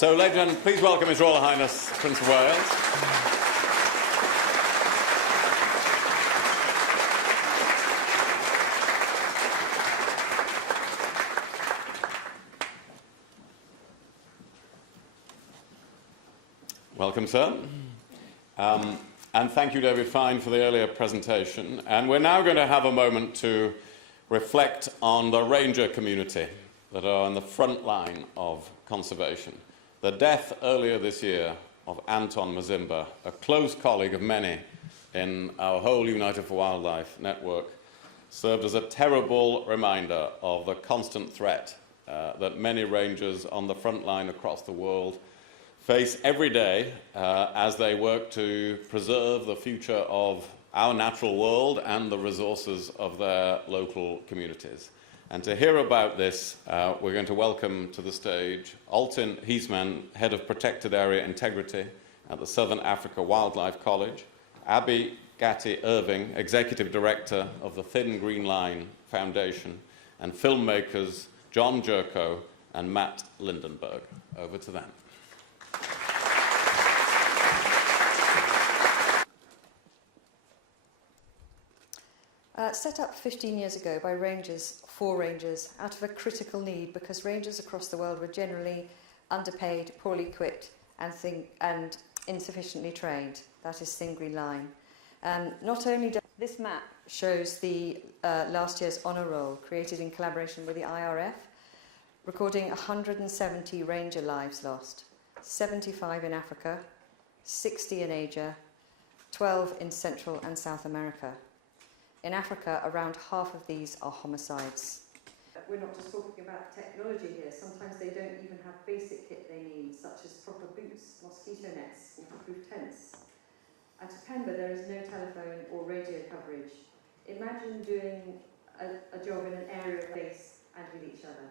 So, ladies and gentlemen, please welcome His Royal Highness Prince of Wales. Welcome, sir. And thank you, David Fine, for the earlier presentation. And we're now going to have a moment to reflect on the ranger community that are on the front line of conservation. The death earlier this year of Anton Mazimba, a close colleague of many in our whole United for Wildlife network, served as a terrible reminder of the constant threat that many rangers on the front line across the world face every day as they work to preserve the future of our natural world and the resources of their local communities. And to hear about this, we're going to welcome to the stage Altin Hiesman, Head of Protected Area Integrity at the Southern Africa Wildlife College, Abby Gatti Irving, Executive Director of the Thin Green Line Foundation, and filmmakers John Jerko and Matt Lindenberg. Over to them. Set up 15 years ago by rangers, for rangers, out of a critical need because rangers across the world were generally underpaid, poorly equipped and insufficiently trained. That is Thin Green Line. Not only does this map shows the last year's honour roll created in collaboration with the IRF, recording 170 ranger lives lost, 75 in Africa, 60 in Asia, 12 in Central and South America. In Africa, around half of these are homicides. We're not just talking about technology here. Sometimes they don't even have basic kit they need, such as proper boots, mosquito nets, waterproof tents. At Pemba, there is no telephone or radio coverage. Imagine doing a job in an area of base and with each other.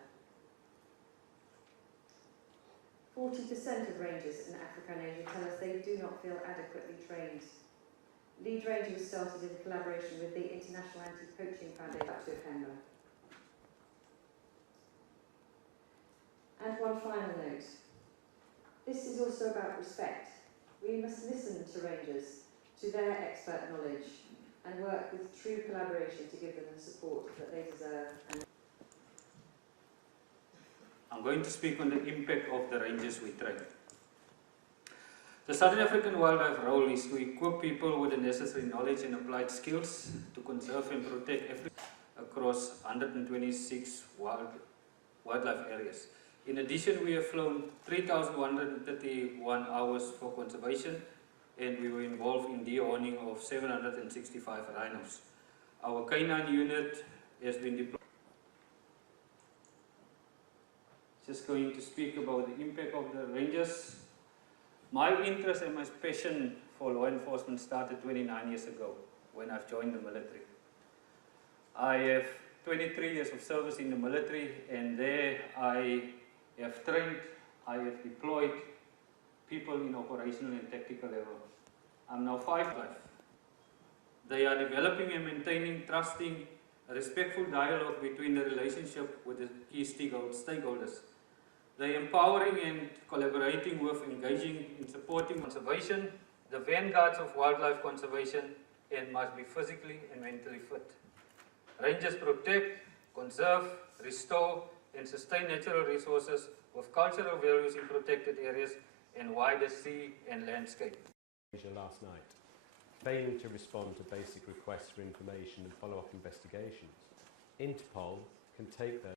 40% of rangers in Africa and Asia tell us they do not feel adequately trained. Lead Ranger was started in collaboration with the International Anti-Poaching Foundation at Pemba. And one final note. This is also about respect. We must listen to rangers, to their expert knowledge, and work with true collaboration to give them the support that they deserve. I'm going to speak on the impact of the rangers we train. The Southern African wildlife role is to equip people with the necessary knowledge and applied skills to conserve and protect Africa across 126 wildlife areas. In addition, we have flown 3,131 hours for conservation, and we were involved in de-horning of 765 rhinos. Our canine unit has been deployed. Just going to speak about the impact of the rangers. My interest and my passion for law enforcement started 29 years ago when I've joined the military. I have 23 years of service in the military, and there I have trained, I have deployed people in operational and tactical level. I'm now 5. They are developing and maintaining trusting, respectful dialogue between the relationship with the key stakeholders. They are empowering and collaborating with, engaging in supporting conservation, the vanguards of wildlife conservation, and must be physically and mentally fit. Rangers protect, conserve, restore, and sustain natural resources with cultural values in protected areas and wider sea and landscape. Last night, failing to respond to basic requests for information and follow-up investigations. Interpol can take those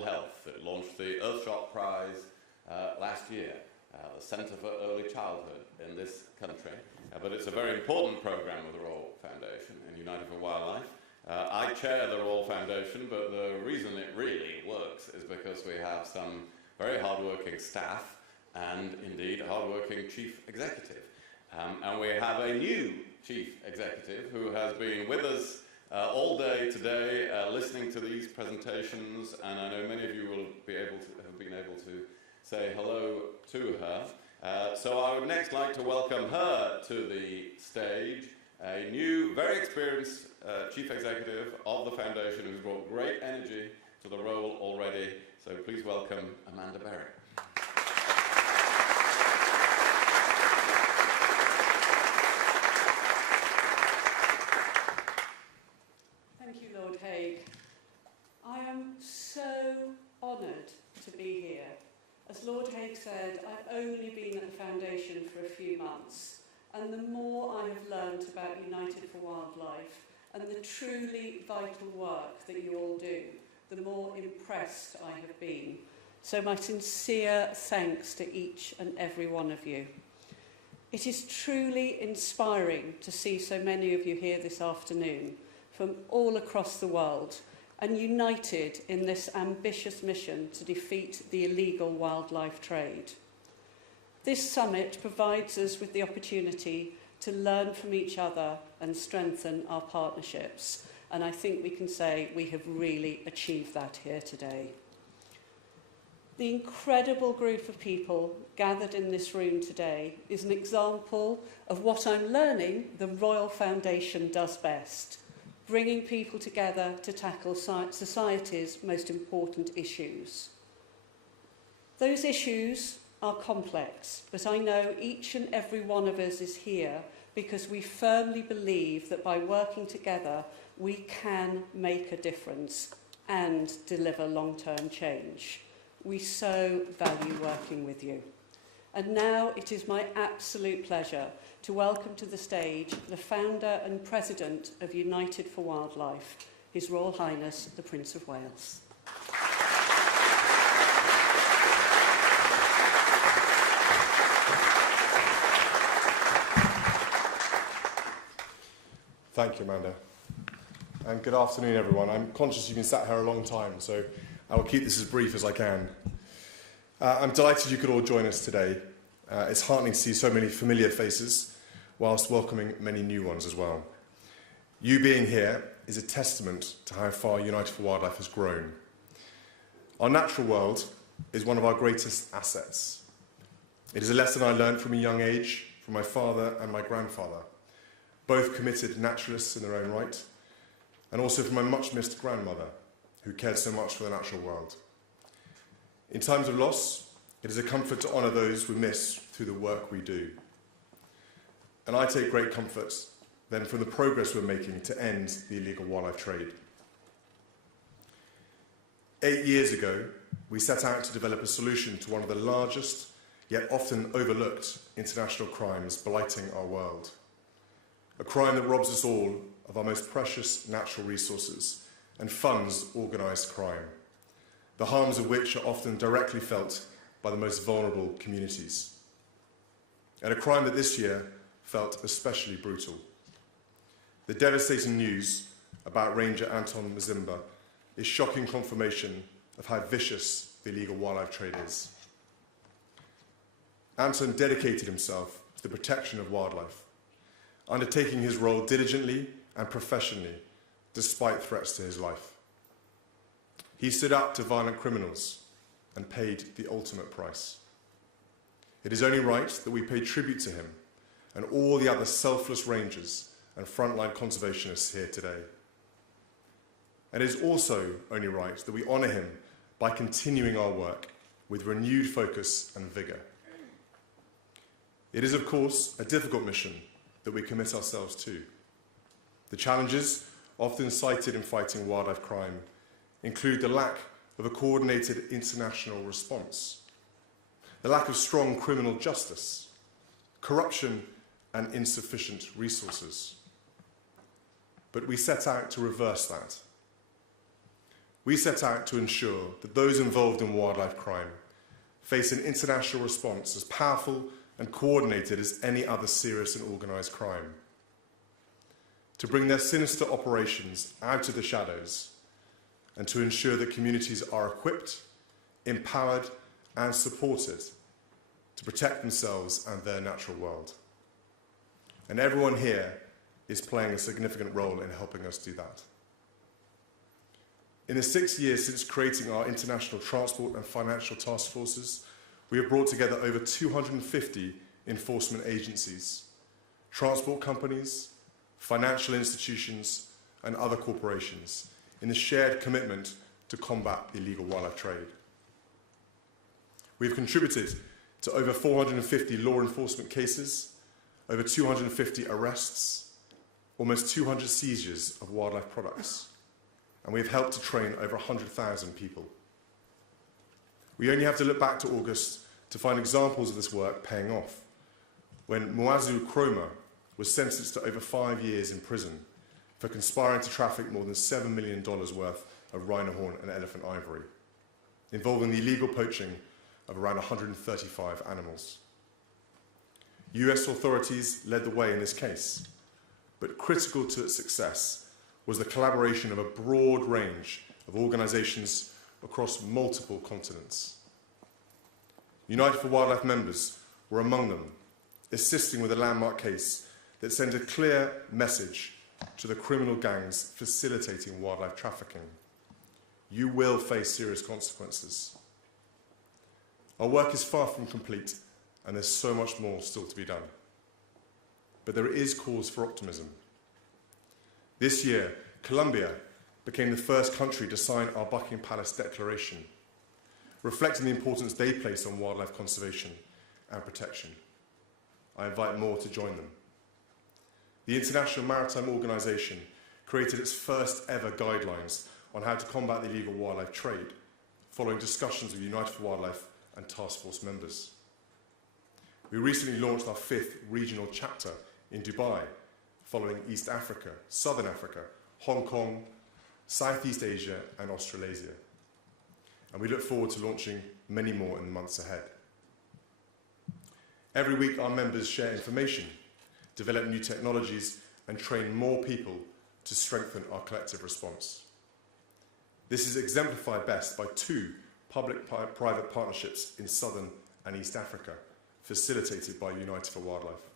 Mental Health. It launched the Earthshot Prize last year, the Centre for Early Childhood in this country. But it's a very important programme of the Royal Foundation and United for Wildlife. I chair the Royal Foundation, but the reason it really works is because we have some very hard-working staff and indeed a hard-working chief executive. And we have a new chief executive who has been with us all day today, listening to these presentations, and I know many of you will be able to have been able to say hello to her. So I would next like to welcome her to the stage, a new, very experienced chief executive of the foundation who's brought great energy to the role already. So please welcome Amanda Berry. Thank you, Lord Hague. I am so honoured to be here. As Lord Hague said, I've only been at the Foundation for a few months, and the more I have learned about United for Wildlife and the truly vital work that you all do, the more impressed I have been. So my sincere thanks to each and every one of you. It is truly inspiring to see so many of you here this afternoon from all across the world and united in this ambitious mission to defeat the illegal wildlife trade. This summit provides us with the opportunity to learn from each other and strengthen our partnerships, and I think we can say we have really achieved that here today. The incredible group of people gathered in this room today is an example of what I'm learning the Royal Foundation does best: bringing people together to tackle society's most important issues. Those issues are complex, but I know each and every one of us is here because we firmly believe that by working together, we can make a difference and deliver long-term change. We so value working with you. And now it is my absolute pleasure to welcome to the stage the founder and president of United for Wildlife, His Royal Highness the Prince of Wales. Thank you, Amanda. And good afternoon, everyone. I'm conscious you've been sat here a long time, so I will keep this as brief as I can. I'm delighted you could all join us today. It's heartening to see so many familiar faces, whilst welcoming many new ones as well. You being here is a testament to how far United for Wildlife has grown. Our natural world is one of our greatest assets. It is a lesson I learned from a young age from my father and my grandfather, both committed naturalists in their own right, and also from my much-missed grandmother, who cared so much for the natural world. In times of loss, it is a comfort to honour those we miss through the work we do. And I take great comfort then from the progress we're making to end the illegal wildlife trade. 8 years ago, we set out to develop a solution to one of the largest, yet often overlooked, international crimes blighting our world. A crime that robs us all of our most precious natural resources and funds organised crime, the harms of which are often directly felt by the most vulnerable communities. And a crime that this year felt especially brutal. The devastating news about Ranger Anton Mazimba is shocking confirmation of how vicious the illegal wildlife trade is. Anton dedicated himself to the protection of wildlife, undertaking his role diligently and professionally, despite threats to his life. He stood up to violent criminals and paid the ultimate price. It is only right that we pay tribute to him and all the other selfless rangers and frontline conservationists here today. And it is also only right that we honour him by continuing our work with renewed focus and vigour. It is, of course, a difficult mission that we commit ourselves to. The challenges often cited in fighting wildlife crime include the lack of a coordinated international response, the lack of strong criminal justice, corruption and insufficient resources. But we set out to reverse that. we set out to ensure that those involved in wildlife crime face an international response as powerful and coordinated as any other serious and organised crime, to bring their sinister operations out of the shadows and to ensure that communities are equipped, empowered and supported to protect themselves and their natural world. And everyone here is playing a significant role in helping us do that. In the 6 years since creating our international transport and financial task forces, we have brought together over 250 enforcement agencies, transport companies, financial institutions, and other corporations in the shared commitment to combat illegal wildlife trade. We have contributed to over 450 law enforcement cases, over 250 arrests, almost 200 seizures of wildlife products, and we have helped to train over 100,000 people. We only have to look back to August to find examples of this work paying off, when Muazu Kroma was sentenced to over 5 years in prison for conspiring to traffic more than $7 million worth of rhino horn and elephant ivory, involving the illegal poaching of around 135 animals. US authorities led the way in this case, but critical to its success was the collaboration of a broad range of organisations across multiple continents. United for Wildlife members were among them, assisting with a landmark case that sent a clear message to the criminal gangs facilitating wildlife trafficking. You will face serious consequences. Our work is far from complete, and there's so much more still to be done. But there is cause for optimism. This year, Colombia became the first country to sign our Buckingham Palace Declaration, reflecting the importance they place on wildlife conservation and protection. I invite more to join them. The International Maritime Organization created its first ever guidelines on how to combat the illegal wildlife trade, following discussions with United for Wildlife and Task Force members. We recently launched our 5th regional chapter in Dubai, following East Africa, Southern Africa, Hong Kong, Southeast Asia and Australasia. And we look forward to launching many more in the months ahead. Every week our members share information, develop new technologies and train more people to strengthen our collective response. This is exemplified best by 2 public-private partnerships in Southern and East Africa, facilitated by United for Wildlife.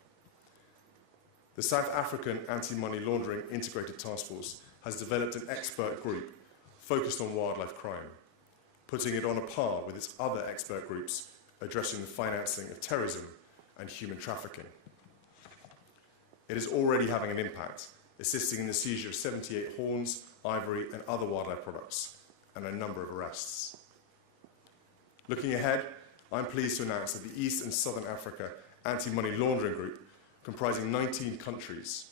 The South African Anti-Money Laundering Integrated Task Force has developed an expert group focused on wildlife crime, putting it on a par with its other expert groups addressing the financing of terrorism and human trafficking. It is already having an impact, assisting in the seizure of 78 horns, ivory and other wildlife products, and a number of arrests. Looking ahead, I'm pleased to announce that the East and Southern Africa Anti-Money Laundering Group, comprising 19 countries,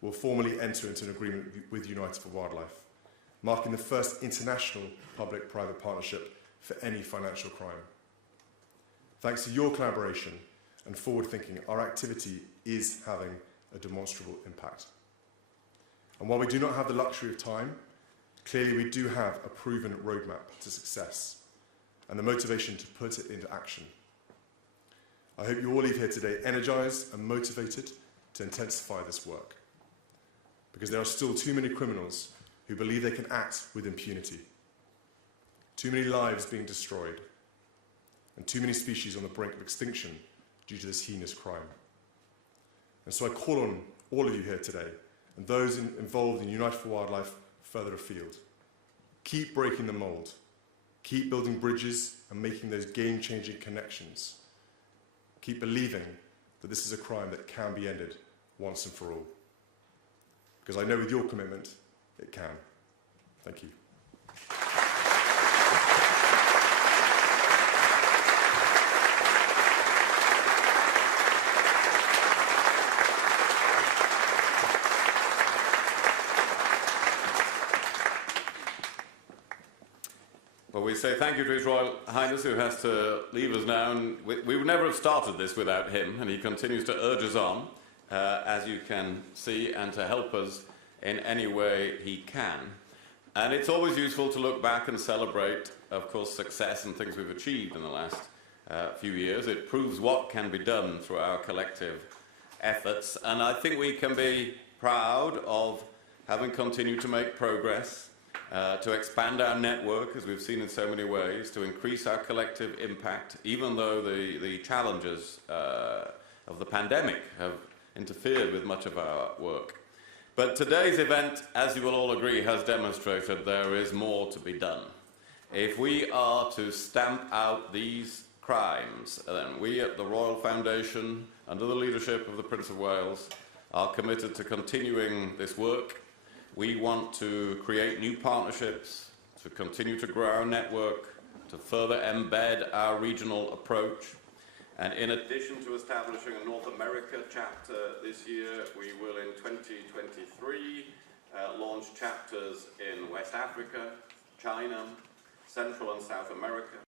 will formally enter into an agreement with United for Wildlife, marking the first international public-private partnership for any financial crime. Thanks to your collaboration and forward thinking, our activity is having a demonstrable impact. And while we do not have the luxury of time, clearly we do have a proven roadmap to success and the motivation to put it into action. I hope you all leave here today energized and motivated to intensify this work, because there are still too many criminals who believe they can act with impunity, too many lives being destroyed, and too many species on the brink of extinction due to this heinous crime. And so I call on all of you here today, and those involved in United for Wildlife further afield. Keep breaking the mold. Keep building bridges and making those game-changing connections. Keep believing that this is a crime that can be ended once and for all. Because I know with your commitment, it can. Thank you. Well, we say thank you to His Royal Highness, who has to leave us now. And we would never have started this without him, and he continues to urge us on, as you can see, and to help us in any way he can. And it's always useful to look back and celebrate, of course, success and things we've achieved in the last few years. It proves what can be done through our collective efforts. And I think we can be proud of having continued to make progress, to expand our network, as we've seen in so many ways, to increase our collective impact, even though the challenges of the pandemic have interfered with much of our work. But today's event, as you will all agree, has demonstrated there is more to be done. If we are to stamp out these crimes, then we at the Royal Foundation, under the leadership of the Prince of Wales, are committed to continuing this work. We want to create new partnerships, to continue to grow our network, to further embed our regional approach. And in addition to establishing a North America chapter this year, we will in 2023 launch chapters in West Africa, China, Central and South America,